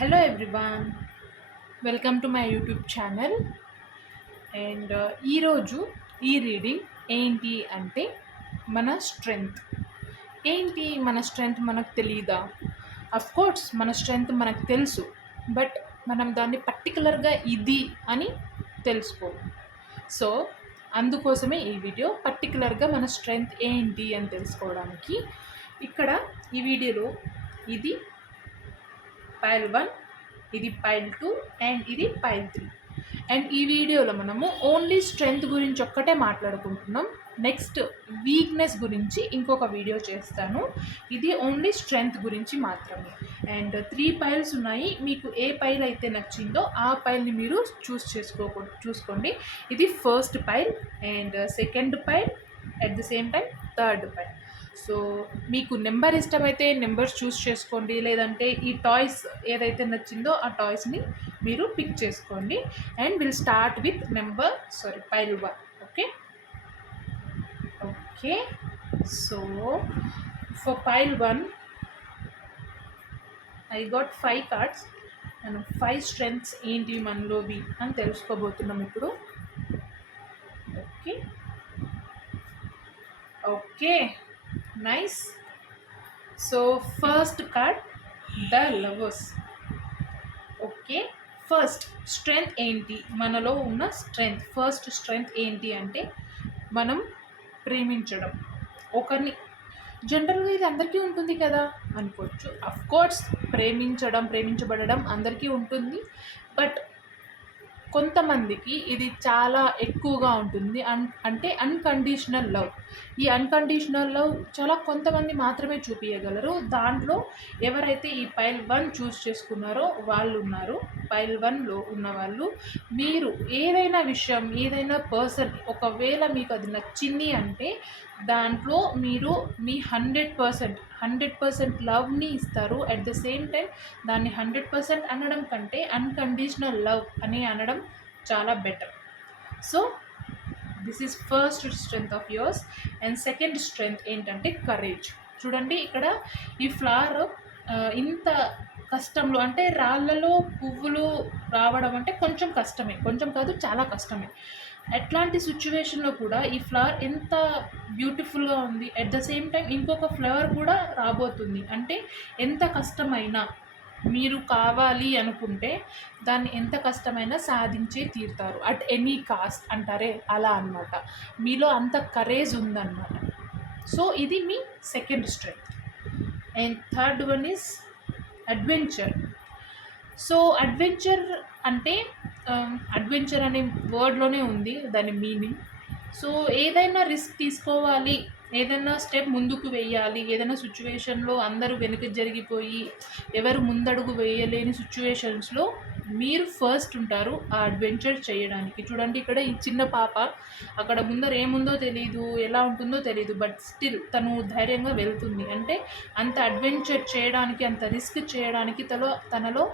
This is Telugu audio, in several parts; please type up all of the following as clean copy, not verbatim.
Hello everyone, welcome to my YouTube channel. And ఈరోజు ఈ రీడింగ్ ఏంటి అంటే మన స్ట్రెంగ్త్. ఏంటి మన స్ట్రెంగ్త్ మనకు తెలియదా? కోర్స్ మన స్ట్రెంగ్త్ మనకు తెలుసు, బట్ మనం దాన్ని పర్టికులర్గా ఇది అని తెలుసుకోము. సో అందుకోసమే ఈ వీడియో పర్టికులర్గా మన స్ట్రెంగ్త్ ఏంటి అని తెలుసుకోవడానికి. ఇక్కడ ఈ వీడియోలో ఇది పైల్ 1, ఇది పైల్ 2 అండ్ ఇది పైల్ 3. అండ్ ఈ వీడియోలో మనము ఓన్లీ స్ట్రెంగ్త్ గురించి ఒక్కటే మాట్లాడుకుంటున్నాం. నెక్స్ట్ వీక్నెస్ గురించి ఇంకొక వీడియో చేస్తాను. ఇది ఓన్లీ స్ట్రెంగ్త్ గురించి మాత్రమే. అండ్ 3 పైల్స్ ఉన్నాయి. మీకు ఏ పైల్ అయితే నచ్చిందో ఆ పైల్ని మీరు చూసుకోండి. ఇది first pile and second pile, at the same time third pile. So మీకు నెంబర్ ఇష్టమైతే నెంబర్స్ చూస్ చేసుకోండి, లేదంటే ఈ టాయ్స్ ఏదైతే నచ్చిందో ఆ టాయ్స్ని మీరు పిక్ చేసుకోండి. And will start with pile 1. Okay. So for pile 1 I got 5 cards. మనం 5 స్ట్రెంగ్త్స్ ఏంటి మనలోవి అని తెలుసుకోబోతున్నాం ఇప్పుడు. Okay nice. So first card, the lovers. Okay, first strength ఏంటి మనలో ఉన్న ఫస్ట్ స్ట్రెంగ్త్ ఏంటి అంటే మనం ప్రేమించడం. ఒకరిని జనరల్గా ఇది అందరికీ ఉంటుంది కదా అనుకోవచ్చు. కోర్స్ ప్రేమించబడడం అందరికీ ఉంటుంది, బట్ కొంతమందికి ఇది చాలా ఎక్కువగా ఉంటుంది. అంటే అన్కండిషనల్ లవ్. ఈ అన్కండిషనల్ లవ్ చాలా కొంతమంది మాత్రమే చూపించగలరు. దాంట్లో ఎవరైతే ఈ పైల్ 1 చూస్ చేసుకున్నారో వాళ్ళు ఉన్నారు. పైల్ 1లో ఉన్నవాళ్ళు, మీరు ఏదైనా విషయం, ఏదైనా పర్సన్ ఒకవేళ మీకు అది నచ్చింది అంటే దాంట్లో మీరు మీ 100% లవ్ని ఇస్తారు. అట్ ద సేమ్ టైం దాన్ని 100% అనడం కంటే అన్కండిషనల్ లవ్ అని అనడం చాలా better. So this is first strength of yours. And second strength ఏంటంటే కరేజ్. చూడండి, ఇక్కడ ఈ ఫ్లవర్ ఇంత కష్టంలో, అంటే రాళ్ళలో పువ్వులు రావడం అంటే కొంచెం కష్టమే, కొంచెం కాదు చాలా కష్టమే. అట్లాంటి సిచ్యువేషన్లో కూడా ఈ ఫ్లవర్ ఎంత బ్యూటిఫుల్గా ఉంది. అట్ ద సేమ్ టైం ఇంకొక ఫ్లవర్ కూడా రాబోతుంది. అంటే ఎంత కష్టమైనా మీరు కావాలి అనుకుంటే దాన్ని ఎంత కష్టమైనా సాధించే తీరుతారు. అట్ ఎనీ కాస్ట్ అంటారే అలా అన్నమాట. మీలో అంత కరేజ్ ఉందన్నమాట. సో ఇది మీ second strength. And third one is adventure. So adventure అంటే అడ్వెంచర్ అనే వర్డ్లోనే ఉంది దాని మీనింగ్. సో ఏదైనా రిస్క్ తీసుకోవాలి, ఏదైనా స్టెప్ ముందుకు వేయాలి, ఏదైనా సిచ్యువేషన్లో అందరూ వెనుక జరిగిపోయి ఎవరు ముందడుగు వేయలేని సిచ్యువేషన్స్లో మీరు ఫస్ట్ ఉంటారు ఆ అడ్వెంచర్ చేయడానికి. చూడండి, ఇక్కడ ఈ చిన్న పాప అక్కడ ముందర ఏముందో తెలియదు, ఎలా ఉంటుందో తెలియదు, బట్ స్టిల్ తను ధైర్యంగా వెళ్తుంది. అంటే అంత అడ్వెంచర్ చేయడానికి, అంత రిస్క్ చేయడానికి తనలో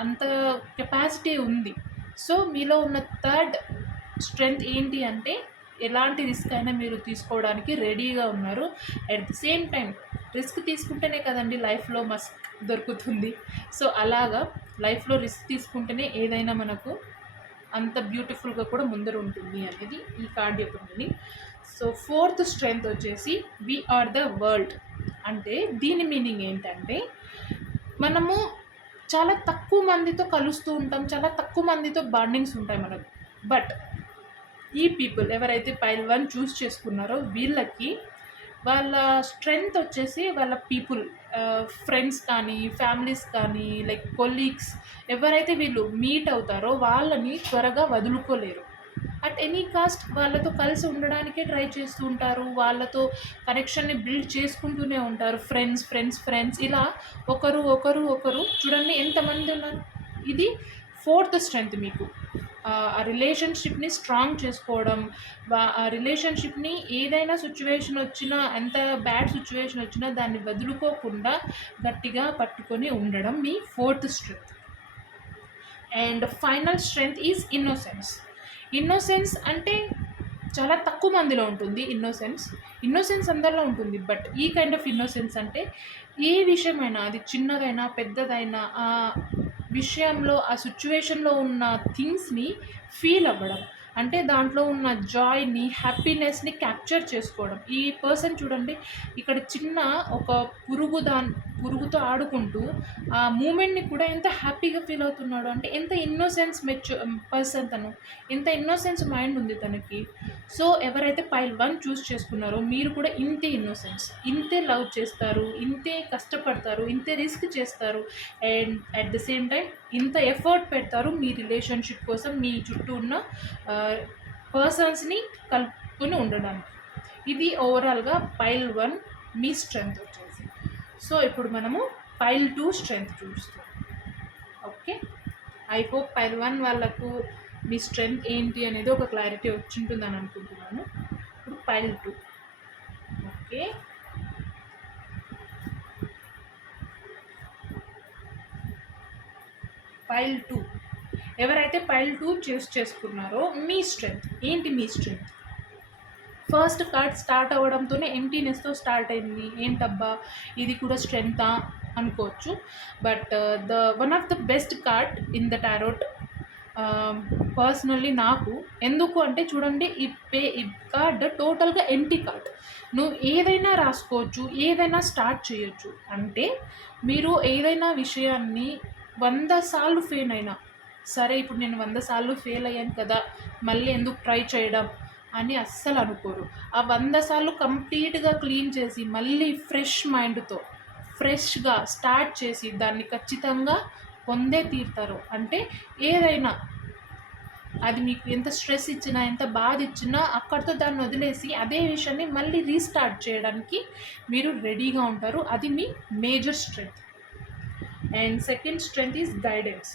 అంత కెపాసిటీ ఉంది. సో మీలో ఉన్న థర్డ్ స్ట్రెంగ్త్ ఏంటి అంటే ఎలాంటి రిస్క్ అయినా మీరు తీసుకోవడానికి రెడీగా ఉన్నారు. At the same time risk తీసుకుంటేనే కదండి లైఫ్లో మస్క్ దొరుకుతుంది. సో అలాగా లైఫ్లో రిస్క్ తీసుకుంటేనే ఏదైనా మనకు అంత బ్యూటిఫుల్గా కూడా ముందర ఉంటుంది అనేది ఈ కార్డ్ యొక్క మీనింగ్. సో ఫోర్త్ స్ట్రెంగ్త్ వచ్చేసి వి ఆర్ ద వరల్డ్. అంటే దీని మీనింగ్ ఏంటంటే మనము చాలా తక్కువ మందితో కలుస్తూ ఉంటాం, చాలా తక్కువ మందితో బాండింగ్స్ ఉంటాయి మనకు. బట్ ఈ పీపుల్ ఎవరైతే పైల్ 1 చూస్ చేసుకున్నారో వీళ్ళకి వాళ్ళ స్ట్రెంగ్త్ వచ్చేసి వాళ్ళ పీపుల్, ఫ్రెండ్స్ కానీ ఫ్యామిలీస్ కానీ లైక్ కొలీగ్స్ ఎవరైతే వీళ్ళు మీట్ అవుతారో వాళ్ళని త్వరగా వదులుకోలేరు. అట్ ఎనీ కాస్ట్ వాళ్ళతో కలిసి ఉండడానికే ట్రై చేస్తూ ఉంటారు, వాళ్ళతో కనెక్షన్ని బిల్డ్ చేసుకుంటూనే ఉంటారు. ఫ్రెండ్స్ ఇలా ఒకరు చూడండి ఎంతమంది ఉన్నారు. ఇది ఫోర్త్ స్ట్రెంగ్త్ మీకు. ఆ రిలేషన్షిప్ని స్ట్రాంగ్ చేసుకోవడం, ఆ రిలేషన్షిప్ని ఏదైనా సిచ్యువేషన్ వచ్చినా, ఎంత బ్యాడ్ సిచ్యువేషన్ వచ్చినా దాన్ని వదులుకోకుండా గట్టిగా పట్టుకొని ఉండడం మీ fourth strength. And final strength is innocence అంటే చాలా తక్కువ మందిలో ఉంటుంది ఇన్నోసెన్స్ అందరిలో ఉంటుంది. బట్ ఈ కైండ్ ఆఫ్ ఇన్నోసెన్స్ అంటే ఏ విషయమైనా అది చిన్నదైనా పెద్దదైనా ఆ విషయంలో ఆ సిచ్యువేషన్లో ఉన్న థింగ్స్ని ఫీల్ అవ్వడం, అంటే దాంట్లో ఉన్న జాయ్ని హ్యాపీనెస్ని క్యాప్చర్ చేసుకోవడం. ఈ పర్సన్ చూడండి, ఇక్కడ చిన్న ఒక పురుగుతో ఆడుకుంటూ ఆ మూమెంట్ని కూడా ఎంత హ్యాపీగా ఫీల్ అవుతున్నాడు, అంటే ఎంత ఇన్నోసెన్స్ పర్సన్ తను, ఎంత ఇన్నోసెన్స్ మైండ్ ఉంది తనకి. సో ఎవరైతే పైల్ 1 చూస్ చేసుకున్నారో మీరు కూడా ఇంతే ఇన్నోసెన్స్, ఇంతే లవ్ చేస్తారు, ఇంతే కష్టపడతారు, ఇంతే రిస్క్ చేస్తారు, and at the same time ఇంత ఎఫర్ట్ పెడతారు మీ రిలేషన్షిప్ కోసం, మీ చుట్టూ ఉన్న పర్సన్స్ని కలుపుకొని ఉండడానికి. ఇది ఓవరాల్గా పైల్ 1 మీ స్ట్రెంగ్త్ వచ్చేసి. సో ఇప్పుడు మనము పైల్ 2 స్ట్రెంగ్త్ చూస్తాం. ఓకే, ఐ హోప్ పైల్ 1 వాళ్ళకు మీ స్ట్రెంగ్త్ ఏంటి అనేది ఒక క్లారిటీ వచ్చింటుందని అనుకుంటున్నాను. ఇప్పుడు పైల్ 2. ఓకే, పైల్ 2 ఎవరైతే పైల్ 2 చూస్ చేసుకున్నారో మీ స్ట్రెంగ్త్ ఏంటి, మీ స్ట్రెంగ్త్ ఫస్ట్ కార్డ్ స్టార్ట్ అవ్వడంతోనే ఎంటీనెస్తో స్టార్ట్ అయింది, ఏంటబ్బా ఇది కూడా స్ట్రెంగ్తా అనుకోవచ్చు. But one of the best card in the tarot personally నాకు. ఎందుకు అంటే చూడండి, ఈ కార్డ్ టోటల్గా ఎంటీ కార్డ్. నువ్వు ఏదైనా రాసుకోవచ్చు, ఏదైనా స్టార్ట్ చేయొచ్చు. అంటే మీరు ఏదైనా విషయాన్ని 100 సార్లు ఫెయిల్ అయినా సరే, ఇప్పుడు నేను 100 సార్లు ఫెయిల్ అయ్యాను కదా, మళ్ళీ ఎందుకు ట్రై చేయడం అని అస్సలు అనుకోరు. ఆ 100 సార్లు కంప్లీట్గా క్లీన్ చేసి మళ్ళీ ఫ్రెష్ మైండ్తో ఫ్రెష్గా స్టార్ట్ చేసి దాన్ని ఖచ్చితంగా పొందే తీరుతారు. అంటే ఏదైనా అది మీకు ఎంత స్ట్రెస్ ఇచ్చినా, ఎంత బాధ ఇచ్చినా అక్కడితో దాన్ని వదిలేసి అదే విషయాన్ని మళ్ళీ రీస్టార్ట్ చేయడానికి మీరు రెడీగా ఉంటారు. అది మీ major strength. And second strength is guidance.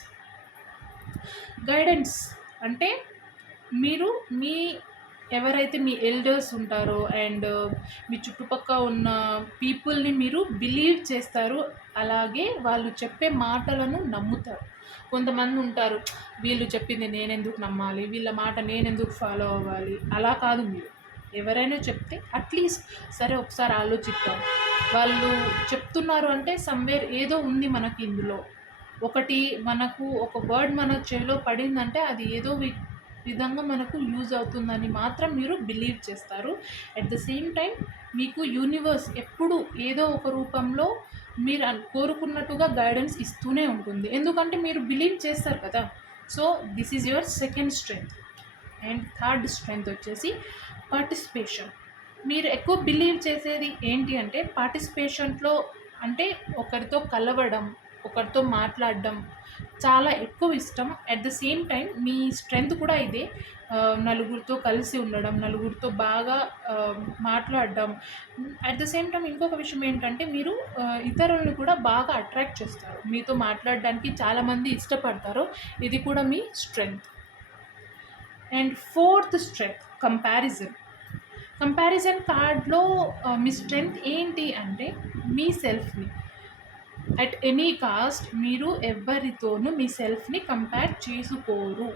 Guidance అంటే మీరు ఎవరైతే మీ ఎల్డర్స్ ఉంటారో అండ్ మీ చుట్టుపక్కల ఉన్న పీపుల్ని మీరు బిలీవ్ చేస్తారు, అలాగే వాళ్ళు చెప్పే మాటలను నమ్ముతారు. కొంతమంది ఉంటారు, వీళ్ళు చెప్పింది నేనెందుకు నమ్మాలి, వీళ్ళ మాట నేనెందుకు ఫాలో అవ్వాలి, అలా కాదు. మీరు ఎవరైనా చెప్తే అట్లీస్ట్ సరే ఒకసారి ఆలోచిద్దాం, వాళ్ళు చెప్తున్నారు అంటే సమ్వేర్ ఏదో ఉంది మనకి ఇందులో, మనకు ఒక వర్డ్ మన చెవిలో పడిందంటే అది ఏదో విధంగా మనకు యూజ్ అవుతుందని మాత్రం మీరు బిలీవ్ చేస్తారు. అట్ ద సేమ్ టైం మీకు యూనివర్స్ ఎప్పుడు ఏదో ఒక రూపంలో మీరు కోరుకున్నట్టుగా గైడెన్స్ ఇస్తూనే ఉంటుంది, ఎందుకంటే మీరు బిలీవ్ చేస్తారు కదా. So this is your second strength. And third strength వచ్చేసి పార్టిసిపేషన్. మీరు ఎక్కువ బిలీవ్ చేసేది ఏంటి అంటే పార్టిసిపేషన్లో, అంటే ఒకరితో కలవడం, ఒకరితో మాట్లాడడం చాలా ఎక్కువ ఇష్టం. At the same time me strength కూడా ఇదే, నలుగురితో కలిసి ఉండడం, నలుగురితో బాగా మాట్లాడడం. అట్ ద సేమ్ టైం ఇంకొక విషయం ఏంటంటే మీరు ఇతరులను కూడా బాగా అట్రాక్ట్ చేస్తారు, మీతో మాట్లాడడానికి చాలామంది ఇష్టపడతారు. ఇది కూడా మీ strength. And fourth strength comparison కార్డ్లో మీ స్ట్రెంగ్త్ ఏంటి అంటే మీ సెల్ఫ్ని అట్ ఎనీ కాస్ట్ మీరు ఎవరితోనూ మీ సెల్ఫ్ని కంపేర్ చేసుకోరు.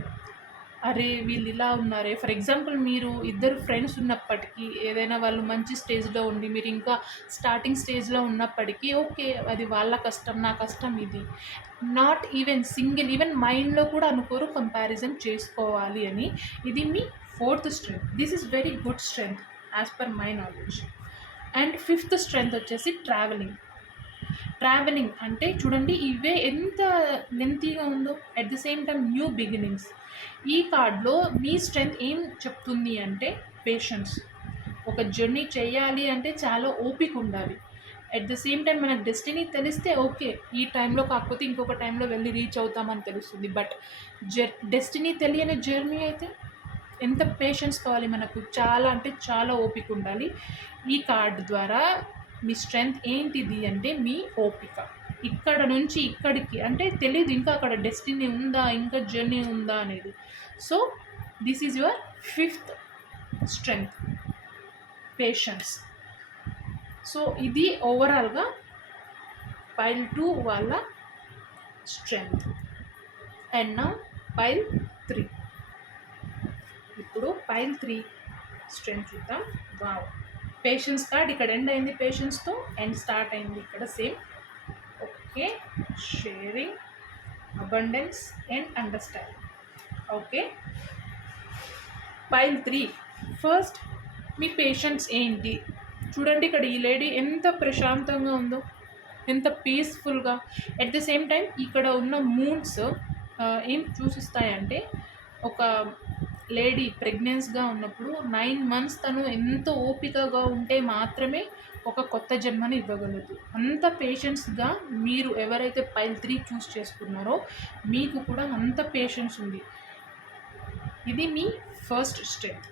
అరే వీళ్ళు ఇలా ఉన్నారే, ఫర్ ఎగ్జాంపుల్ మీరు ఇద్దరు ఫ్రెండ్స్ ఉన్నప్పటికీ, ఏదైనా వాళ్ళు మంచి స్టేజ్లో ఉండి మీరు ఇంకా స్టార్టింగ్ స్టేజ్లో ఉన్నప్పటికీ ఓకే, అది వాళ్ళ కష్టం, నా కష్టం ఇది. నాట్ ఈవెన్ మైండ్లో కూడా అనుకోరు కంపారిజన్ చేసుకోవాలి అని. ఇది మీ fourth strength. This is very good strength as per my knowledge. And fifth strength వచ్చేసి ట్రావెలింగ్ అంటే చూడండి, ఇవే ఎంత లెంతీగా ఉందో. At the same time new beginnings. ఈ కార్డ్లో మీ స్ట్రెంగ్త్ ఏం చెప్తుంది అంటే పేషెన్స్. ఒక జర్నీ చేయాలి అంటే చాలా ఓపిక ఉండాలి. అట్ ద సేమ్ టైం మనకు డెస్టినీ తెలిస్తే ఓకే, ఈ టైంలో కాకపోతే ఇంకొక టైంలో వెళ్ళి రీచ్ అవుతామని తెలుస్తుంది. బట్ డెస్టినీ తెలియని జర్నీ అయితే ఎంత పేషెన్స్ కావాలి మనకు, చాలా అంటే చాలా ఓపిక ఉండాలి. ఈ కార్డ్ ద్వారా మీ స్ట్రెంగ్త్ ఏంటిది అంటే మీ ఓపిక. ఇక్కడ నుంచి ఇక్కడికి అంటే తెలియదు ఇంకా అక్కడ డెస్టినీ ఉందా, ఇంకా జర్నీ ఉందా అనేది. So this is your fifth strength, patience. So ఇది ఓవరాల్గా పైల్ 2 వాళ్ళ స్ట్రెంగ్త్. అండ్ నా పైల్ 3. ఇప్పుడు పైల్ 3 స్ట్రెంగ్త్ చూద్దాం. వావ్, పేషెన్స్ కార్డ్ ఇక్కడ ఎండ్ అయింది, పేషెన్స్తో అండ్ స్టార్ట్ అయింది ఇక్కడ same. Okay, sharing, abundance and understanding. Okay, pile 3 first me patience ఏంటి చూడండి. ఇక్కడ ఈ లేడీ ఎంత ప్రశాంతంగా ఉందో, ఎంత పీస్ఫుల్గా. ఎట్ ద సేమ్ టైం ఇక్కడ ఉన్న మూడ్స్ ఏం చూసిస్తాయంటే, ఒక లేడీ ప్రెగ్నెన్స్గా ఉన్నప్పుడు 9 months తను ఎంత ఓపికగా ఉంటే మాత్రమే ఒక కొత్త జన్మని ఇవ్వగలదు. అంత పేషెన్స్గా మీరు ఎవరైతే పైల్ 3 చూస్ చేసుకున్నారో మీకు కూడా అంత పేషెన్స్ ఉంది. ఇది మీ first strength.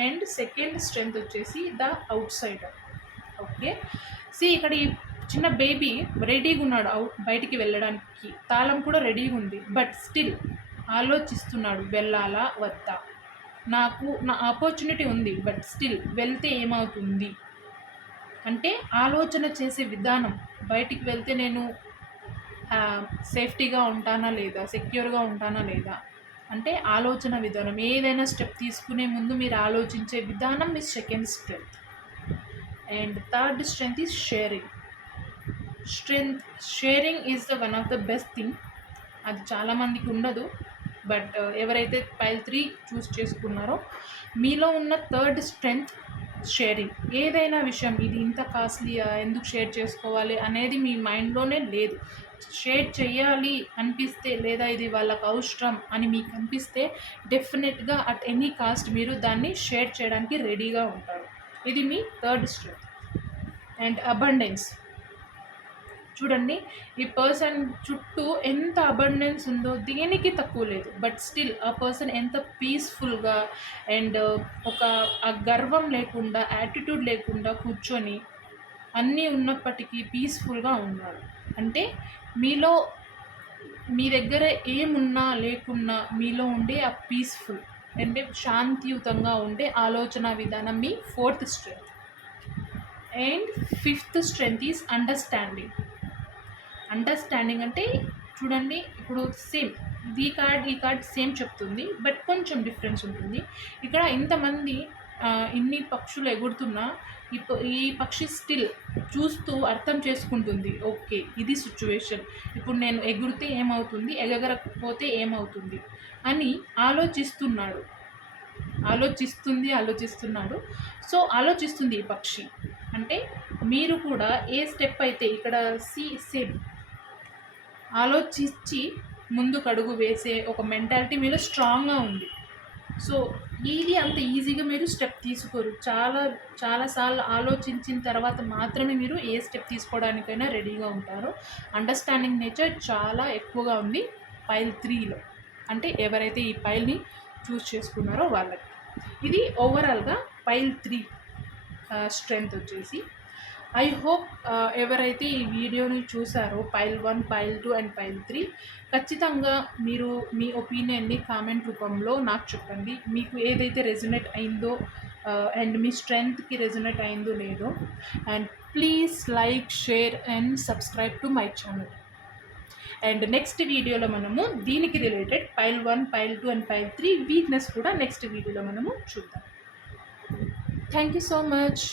And second strength వచ్చేసి ద అవుట్ సైడర్. ఓకే, ఇక్కడ ఈ చిన్న బేబీ రెడీగా ఉన్నాడు బయటికి వెళ్ళడానికి, తాళం కూడా రెడీగా ఉంది, బట్ స్టిల్ ఆలోచిస్తున్నాడు వెళ్ళాలా వద్దా. నాకు నా ఆపర్చునిటీ ఉంది, బట్ స్టిల్ వెళ్తే ఏమవుతుంది అంటే ఆలోచన చేసే విధానం. బయటికి వెళ్తే నేను సేఫ్టీగా ఉంటానా లేదా, సెక్యూర్గా ఉంటానా లేదా అంటే ఆలోచన విధానం. ఏదైనా స్టెప్ తీసుకునే ముందు మీరు ఆలోచించే విధానం మీ second strength. And third strength is sharing. Sharing is the one of the best thing. అది చాలామందికి ఉండదు, బట్ ఎవరైతే పైల్ 3 చూస్ చేసుకున్నారో మీలో ఉన్న థర్డ్ స్ట్రెంగ్త్ షేరింగ్. ఏదైనా విషయం ఇది ఇంత కాస్ట్లీయా, ఎందుకు షేర్ చేసుకోవాలి అనేది మీ మైండ్లోనే లేదు. షేర్ చేయాలి అనిపిస్తే లేదా ఇది వాళ్ళకు అవసరం అని మీకు అనిపిస్తే డెఫినెట్గా అట్ ఎనీ కాస్ట్ మీరు దాన్ని షేర్ చేయడానికి రెడీగా ఉంటారు. ఇది మీ థర్డ్ స్ట్రెంగ్త్. అండ్ అబండెన్స్ చూడండి, ఈ పర్సన్ చుట్టూ ఎంత అబండెన్స్ ఉందో, దేనికి తక్కువ లేదు, బట్ స్టిల్ ఆ పర్సన్ ఎంత పీస్ఫుల్గా అండ్ ఒక ఆ గర్వం లేకుండా, యాటిట్యూడ్ లేకుండా కూర్చొని అన్నీ ఉన్నప్పటికీ పీస్ఫుల్గా ఉన్నాడు. అంటే మీలో మీ దగ్గర ఏమున్నా లేకున్నా మీలో ఉండే ఆ పీస్ఫుల్ అంటే శాంతియుతంగా ఉండే ఆలోచన విధానం మీ fourth strength. And fifth strength is understanding. Understanding అంటే చూడండి, ఇప్పుడు సేమ్ ఈ కార్డ్ సేమ్ చెప్తుంది, బట్ కొంచెం డిఫరెన్స్ ఉంటుంది. ఇక్కడ ఇంతమంది ఇన్ని పక్షులు ఎగురుతున్నా ఈ పక్షి స్టిల్ చూస్తూ అర్థం చేసుకుంటుంది. ఓకే, ఇది సిచ్యువేషన్, ఇప్పుడు నేను ఎగురితే ఏమవుతుంది, ఎగరకపోతే ఏమవుతుంది అని ఆలోచిస్తున్నాడు. సో ఆలోచిస్తుంది ఈ పక్షి. అంటే మీరు కూడా ఏ స్టెప్ అయితే ఇక్కడ సేమ్ ఆలోచించి ముందుకు అడుగు వేసే ఒక మెంటాలిటీ మీలో స్ట్రాంగ్గా ఉంది. సో ఇది అంత ఈజీగా మీరు స్టెప్ తీసుకోరు. చాలాసార్లు ఆలోచించిన తర్వాత మాత్రమే మీరు ఏ స్టెప్ తీసుకోవడానికైనా రెడీగా ఉంటారు. అండర్స్టాండింగ్ నేచర్ చాలా ఎక్కువగా ఉంది పైల్ 3లో. అంటే ఎవరైతే ఈ పైల్ని చూస్ చేసుకున్నారో వాళ్ళకి. ఇది ఓవరాల్గా పైల్ 3 స్ట్రెంగ్త్ వచ్చేసి. ఐ హోప్ ఎవరైతే ఈ వీడియోని చూసారో పైల్ 1, పైల్ 2 అండ్ పైల్ 3 ఖచ్చితంగా మీరు మీ ఒపీనియన్ని కామెంట్ రూపంలో నాకు చెప్పండి. మీకు ఏదైతే రెజొనేట్ అయిందో అండ్ మీ స్ట్రెంగ్త్కి రెజొనేట్ అయిందో లేదో. And please like, share and subscribe to my channel. And next వీడియోలో మనము దీనికి related pile 1, pile 2 and pile 3 weakness కూడా నెక్స్ట్ వీడియోలో మనము చూద్దాం. Thank you so much.